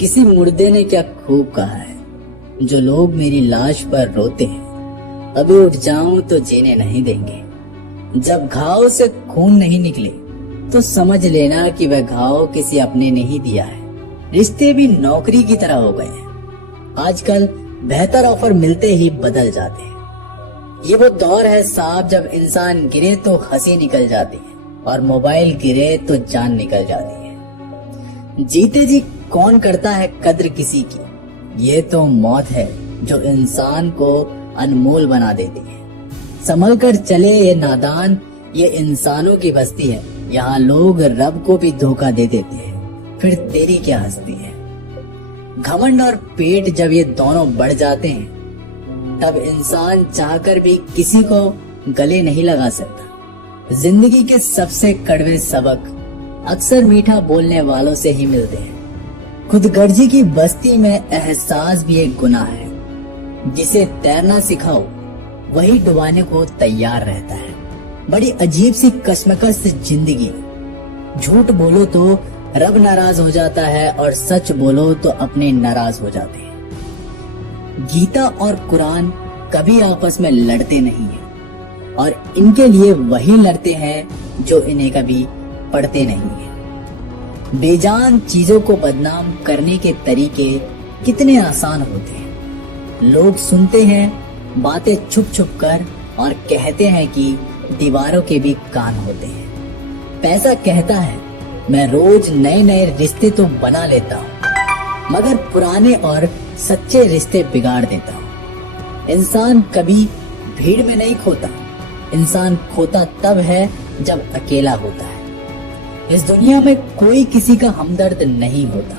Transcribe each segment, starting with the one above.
किसी मुर्दे ने क्या खूब कहा है, जो लोग मेरी लाश पर रोते हैं, अभी उठ जाऊं तो जीने नहीं देंगे। जब घाव से खून नहीं निकले तो समझ लेना कि वह घाव किसी अपने ने ही दिया है। रिश्ते भी नौकरी की तरह हो गए हैं, आजकल बेहतर ऑफर मिलते ही बदल जाते हैं। ये वो दौर है साहब जब इंसान गिरे तो हंसी निकल जाती है और मोबाइल गिरे तो जान निकल जाती है। जीते जी कौन करता है कद्र किसी की, ये तो मौत है जो इंसान को अनमोल बना देती है। संभल कर चले ये नादान, ये इंसानों की बस्ती है, यहाँ लोग रब को भी धोखा दे देते हैं, फिर तेरी क्या हस्ती है। घमंड और पेट जब ये दोनों बढ़ जाते हैं तब इंसान चाहकर भी किसी को गले नहीं लगा सकता। जिंदगी के सबसे कड़वे सबक अक्सर मीठा बोलने वालों से ही मिलते हैं। खुदगर्जी की बस्ती में एहसास भी एक गुनाह है। जिसे तैरना सिखाओ वही डुबाने को तैयार रहता है। बड़ी अजीब सी कश्मकश जिंदगी। झूठ बोलो तो रब नाराज हो जाता है और सच बोलो तो अपने नाराज हो जाते हैं। गीता और कुरान कभी आपस में लड़ते नहीं हैं और इनके लिए वही लड़ते हैं जो इन्हें कभी पढ़ते नहीं हैं। बेजान चीजों को बदनाम करने के तरीके कितने आसान होते हैं। लोग सुनते हैं बातें छुप छुप कर और कहते हैं कि दीवारों के भी कान होते हैं। पैसा कहता है मैं रोज नए नए रिश्ते तो बना लेता हूँ, मगर पुराने और सच्चे रिश्ते बिगाड़ देता हूँ। इंसान कभी भीड़ में नहीं खोता, इंसान खोता तब है जब अकेला होता है। इस दुनिया में कोई किसी का हमदर्द नहीं होता।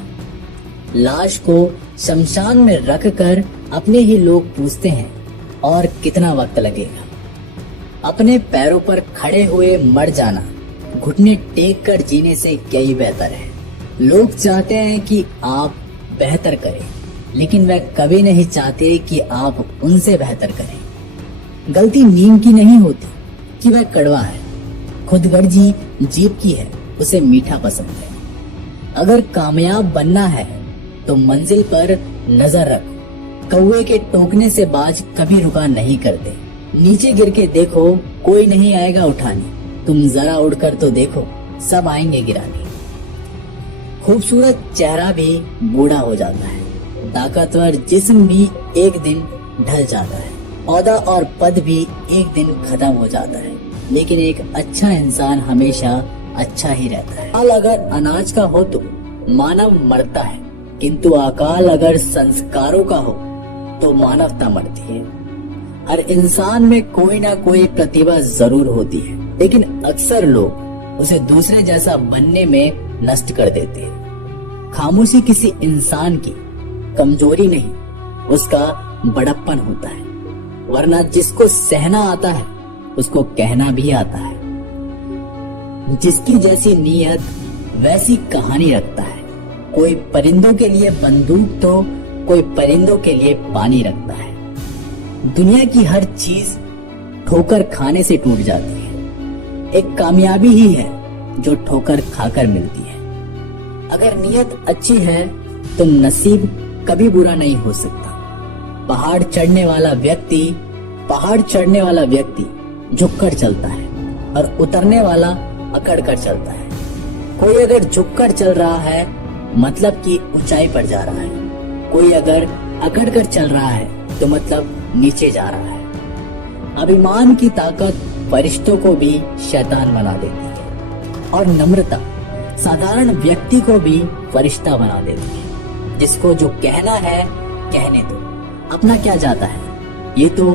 लाश को शमशान में रखकर अपने ही लोग पूछते हैं और कितना वक्त लगेगा। अपने पैरों पर खड़े हुए मर जाना घुटने टेक कर जीने से कई बेहतर है। लोग चाहते हैं कि आप बेहतर करें, लेकिन वह कभी नहीं चाहते कि आप उनसे बेहतर करें। गलती नीम की नहीं होती कि वह कड़वा है, खुदगर्जी जीभ की है, उसे मीठा पसंद है। अगर कामयाब बनना है तो मंजिल पर नजर रखो। कौवे के टोकने से बाज कभी रुका नहीं करते। नीचे गिर के देखो, कोई नहीं आएगा उठाने। तुम जरा उड़कर तो देखो, सब आएंगे गिराने। खूबसूरत चेहरा भी बूढ़ा हो जाता है, ताकतवर जिस्म भी एक दिन ढल जाता है, औहदा और पद भी एक दिन खत्म हो जाता है, लेकिन एक अच्छा इंसान हमेशा अच्छा ही रहता है। अकाल अगर अनाज का हो तो मानव मरता है, किंतु अकाल अगर संस्कारों का हो तो मानवता मरती है। हर इंसान में कोई ना कोई प्रतिभा जरूर होती है, लेकिन अक्सर लोग उसे दूसरे जैसा बनने में नष्ट कर देते हैं। खामोशी किसी इंसान की कमजोरी नहीं, उसका बड़प्पन होता है, वरना जिसको सहना आता है उसको कहना भी आता है। जिसकी जैसी नीयत वैसी कहानी रखता है। कोई परिंदों के लिए बंदूक तो कोई परिंदों के लिए पानी रखता है। दुनिया की हर चीज ठोकर खाने से टूट जाती है। एक कामयाबी ही है जो ठोकर खाकर मिलती है। अगर नीयत अच्छी है तो नसीब कभी बुरा नहीं हो सकता। पहाड़ चढ़ने वाला व्यक्ति झुककर चलता है और उतरने वाला अकड़ कर चलता है। कोई अगर झुककर चल रहा है मतलब कि ऊंचाई पर जा रहा है, कोई अगर अकड़ कर चल रहा है तो मतलब नीचे जा रहा है। अभिमान की ताकत फरिश्तों को भी शैतान बना देती है और नम्रता साधारण व्यक्ति को भी फरिश्ता बना देती है। जिसको जो कहना है कहने दो, अपना क्या जाता है। ये तो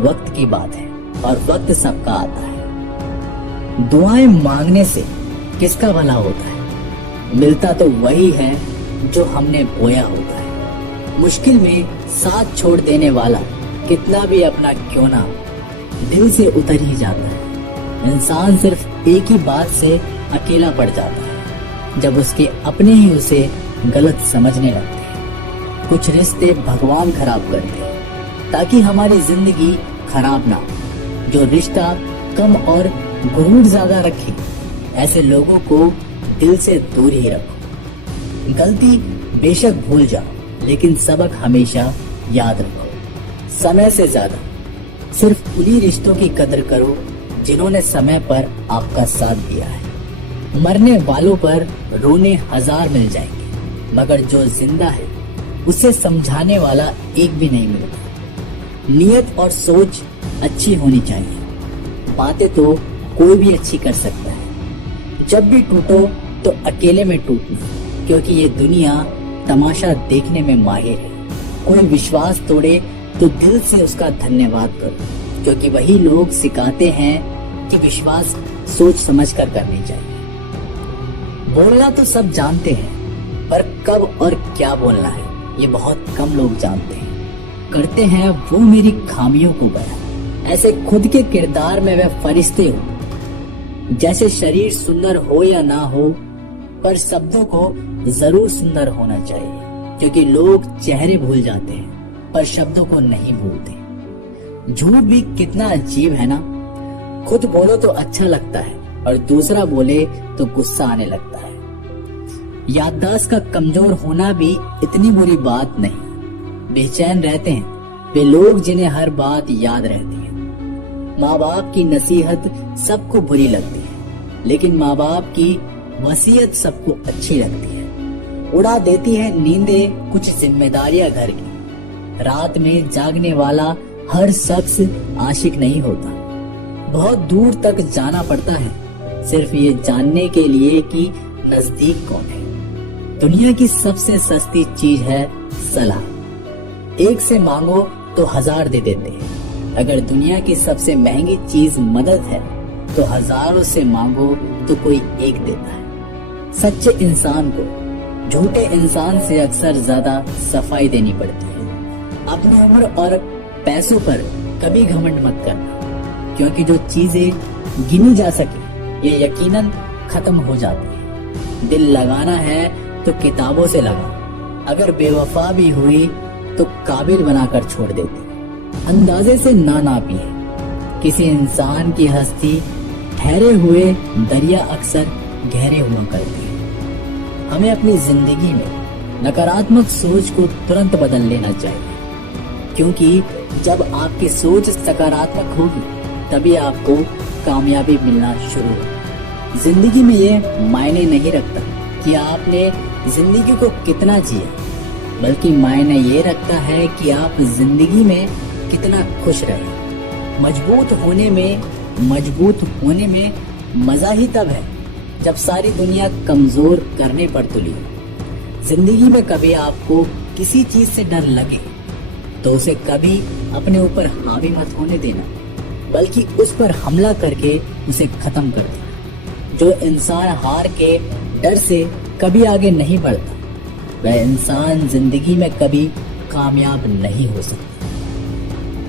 वक्त की बात है और वक्त सबका आता है। दुआएं मांगने से किसका भला होता है, मिलता तो वही है जो हमने बोया होता है। मुश्किल में साथ छोड़ देने वाला कितना भी अपना क्यों ना दिल से उतर ही जाता है। इंसान सिर्फ एक ही बात से अकेला पड़ जाता है, जब उसके अपने ही उसे गलत समझने लगते हैं। कुछ रिश्ते भगवान खराब करते हैं ताकि हमारी जिंदगी खराब ना हो। जो रिश्ता कम और गुरूर ज्यादा रखे, ऐसे लोगों को दिल से दूर ही रखो। गलती बेशक भूल जाओ, लेकिन सबक हमेशा याद रखो। समय से ज्यादा सिर्फ उन्हीं रिश्तों की कदर करो जिन्होंने समय पर आपका साथ दिया है। मरने वालों पर रोने 1000 मिल जाएंगे, मगर जो जिंदा है उसे समझाने वाला एक भी नहीं मिलता। नियत और सोच अच्छी होनी चाहिए। बातें तो कोई भी अच्छी कर सकता है। जब भी टूटो तो अकेले में टूटना, क्योंकि ये दुनिया तमाशा देखने में माहिर है। कोई विश्वास तोड़े तो दिल से उसका धन्यवाद करो, क्योंकि वही लोग सिखाते हैं कि विश्वास सोच समझ कर करनी चाहिए। बोलना तो सब जानते हैं, पर कब और क्या बोलना है ये बहुत कम लोग जानते हैं। करते हैं वो मेरी खामियों को बयां, ऐसे खुद के किरदार में वे फरिश्ते हो। जैसे शरीर सुंदर हो या ना हो, पर शब्दों को जरूर सुंदर होना चाहिए, क्योंकि लोग चेहरे भूल जाते हैं पर शब्दों को नहीं भूलते। झूठ भी कितना अजीब है ना। खुद बोलो तो अच्छा लगता है और दूसरा बोले तो गुस्सा आने लगता है। याददाश्त का कमजोर होना भी इतनी बुरी बात नहीं। बेचैन रहते हैं वे लोग जिन्हें हर बात याद रहती है। माँ बाप की नसीहत सबको बुरी लगती है, लेकिन माँ बाप की वसीयत सबको अच्छी लगती है। उड़ा देती है नींदें कुछ जिम्मेदारियां घर की। रात में जागने वाला हर शख्स आशिक नहीं होता। बहुत दूर तक जाना पड़ता है सिर्फ ये जानने के लिए कि नजदीक कौन है। दुनिया की सबसे सस्ती चीज है सलाह। एक से मांगो तो 1000 दे देते हैं। अगर दुनिया की सबसे महंगी चीज मदद है तो हजारों से मांगो तो कोई एक देता है। सच्चे इंसान को झूठे इंसान से अक्सर ज्यादा सफाई देनी पड़ती है। अपनी उम्र और पैसों पर कभी घमंड मत करना, क्योंकि जो चीजें गिनी जा सके ये यकीनन खत्म हो जाती है। दिल लगाना है तो किताबों से लगा। अगर बेवफा भी हुई तो काबिल बनाकर छोड़ देती। अंदाजे से ना नापिए किसी इंसान की हस्ती। ठहरे हुए दरिया अक्सर गहरे हुआ करते हैं। हमें अपनी जिंदगी में नकारात्मक सोच को तुरंत बदल लेना चाहिए, क्योंकि जब आपकी सोच सकारात्मक होगी तभी आपको कामयाबी मिलना शुरू होगी। जिंदगी में ये मायने नहीं रखता कि आपने जिंदगी को कितना जिया, बल्कि मायने ये रखता है कि आप जिंदगी में कितना खुश रहे। मजबूत होने में मजा ही तब है जब सारी दुनिया कमजोर करने पर तुली हो। जिंदगी में कभी आपको किसी चीज से डर लगे तो उसे कभी अपने ऊपर हावी मत होने देना, बल्कि उस पर हमला करके उसे खत्म कर देना। जो इंसान हार के डर से कभी आगे नहीं बढ़ता, वह इंसान जिंदगी में कभी कामयाब नहीं हो सकता।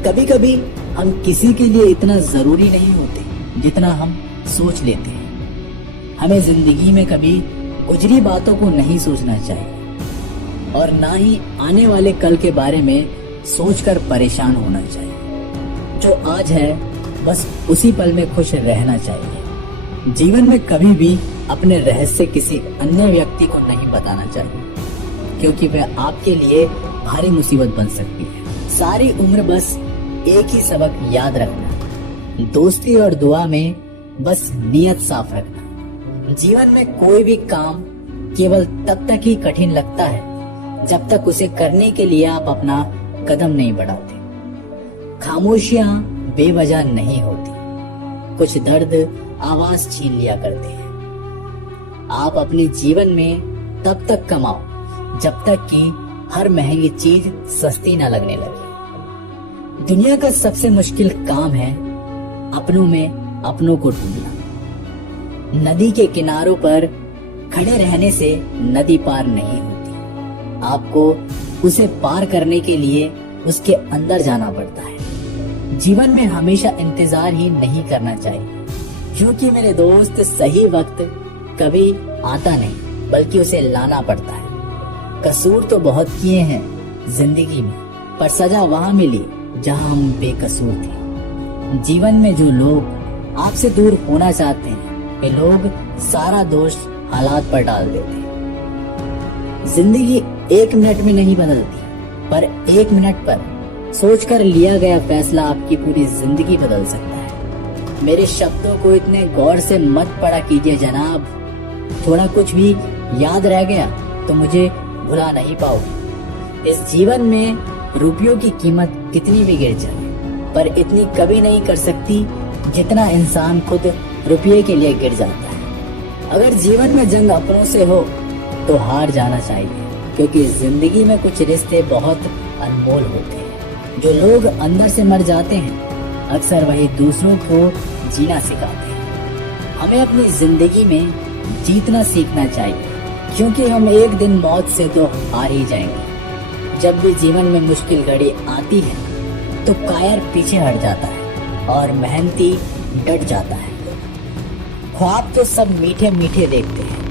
कभी कभी हम किसी के लिए इतना जरूरी नहीं होते जितना हम सोच लेते हैं। हमें जिंदगी में कभी गुजरी बातों को नहीं सोचना चाहिए और ना ही आने वाले कल के बारे में सोचकर परेशान होना चाहिए। जो आज है बस उसी पल में खुश रहना चाहिए। जीवन में कभी भी अपने रहस्य किसी अन्य व्यक्ति को नहीं बताना चाहिए, क्योंकि वह आपके लिए भारी मुसीबत बन सकती है। सारी उम्र बस एक ही सबक याद रखना, दोस्ती और दुआ में बस नियत साफ रखना। जीवन में कोई भी काम केवल तब तक ही कठिन लगता है जब तक उसे करने के लिए आप अपना कदम नहीं बढ़ाते। खामोशियां बेवजह नहीं होती, कुछ दर्द आवाज छीन लिया करते हैं। आप अपने जीवन में तब तक कमाओ जब तक कि हर महंगी चीज सस्ती ना लगने लगे। दुनिया का सबसे मुश्किल काम है अपनों में अपनों को ढूंढना। नदी के किनारों पर खड़े रहने से नदी पार नहीं होती। आपको उसे पार करने के लिए उसके अंदर जाना पड़ता है। जीवन में हमेशा इंतजार ही नहीं करना चाहिए, क्योंकि मेरे दोस्त सही वक्त कभी आता नहीं, बल्कि उसे लाना पड़ता है। कसूर तो बहुत किए हैं जिंदगी में, पर सजा वहां मिली जहां हम बेकसूर थे। जीवन में जो लोग आपसे दूर होना चाहते हैं, वे लोग सारा दोष हालात पर डाल देते हैं। जिंदगी 1 मिनट में नहीं बदलती, पर 1 मिनट पर सोचकर लिया गया फैसला आपकी पूरी जिंदगी बदल सकता है। मेरे शब्दों को इतने गौर से मत पढ़ा कीजिए जनाब। थोड़ा कुछ भी याद रह गया तो मुझे भुला नहीं पाओगे। इस जीवन में रुपयों की कीमत कितनी भी गिर जाए, पर इतनी कभी नहीं कर सकती जितना इंसान खुद रुपये के लिए गिर जाता है। अगर जीवन में जंग अपनों से हो तो हार जाना चाहिए, क्योंकि जिंदगी में कुछ रिश्ते बहुत अनमोल होते हैं। जो लोग अंदर से मर जाते हैं अक्सर वही दूसरों को जीना सिखाते हैं। हमें अपनी जिंदगी में जीतना सीखना चाहिए, क्योंकि हम एक दिन मौत से तो हार ही जाएंगे। जब भी जीवन में मुश्किल घड़ी आती है तो कायर पीछे हट जाता है और मेहनती डट जाता है। ख्वाब तो सब मीठे मीठे देखते हैं,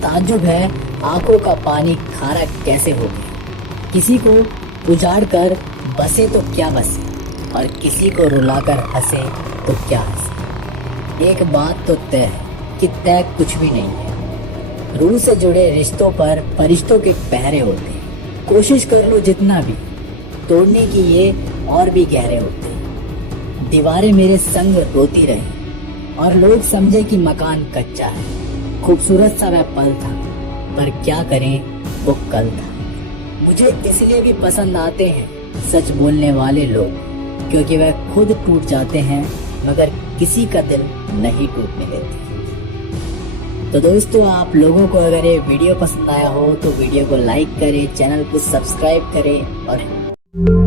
ताज्जुब है आंखों का पानी खारा कैसे हो गया। किसी को उजाड़ कर बसे तो क्या बसे, और किसी को रुलाकर हंसे तो क्या हंसे। एक बात तो तय है कि तय कुछ भी नहीं है। रूह से जुड़े रिश्तों पर फरिश्तों के पहरे होते हैं। कोशिश कर लो जितना भी, तोड़ने की ये और भी गहरे होते हैं। दीवारें मेरे संग रोती रही और लोग समझे कि मकान कच्चा है। खूबसूरत सा वह पल था, पर क्या करें वो कल था। मुझे इसलिए भी पसंद आते हैं सच बोलने वाले लोग, क्योंकि वह खुद टूट जाते हैं मगर किसी का दिल नहीं टूटने देते। तो दोस्तों, आप लोगों को अगर ये वीडियो पसंद आया हो तो वीडियो को लाइक करें, चैनल को सब्सक्राइब करें और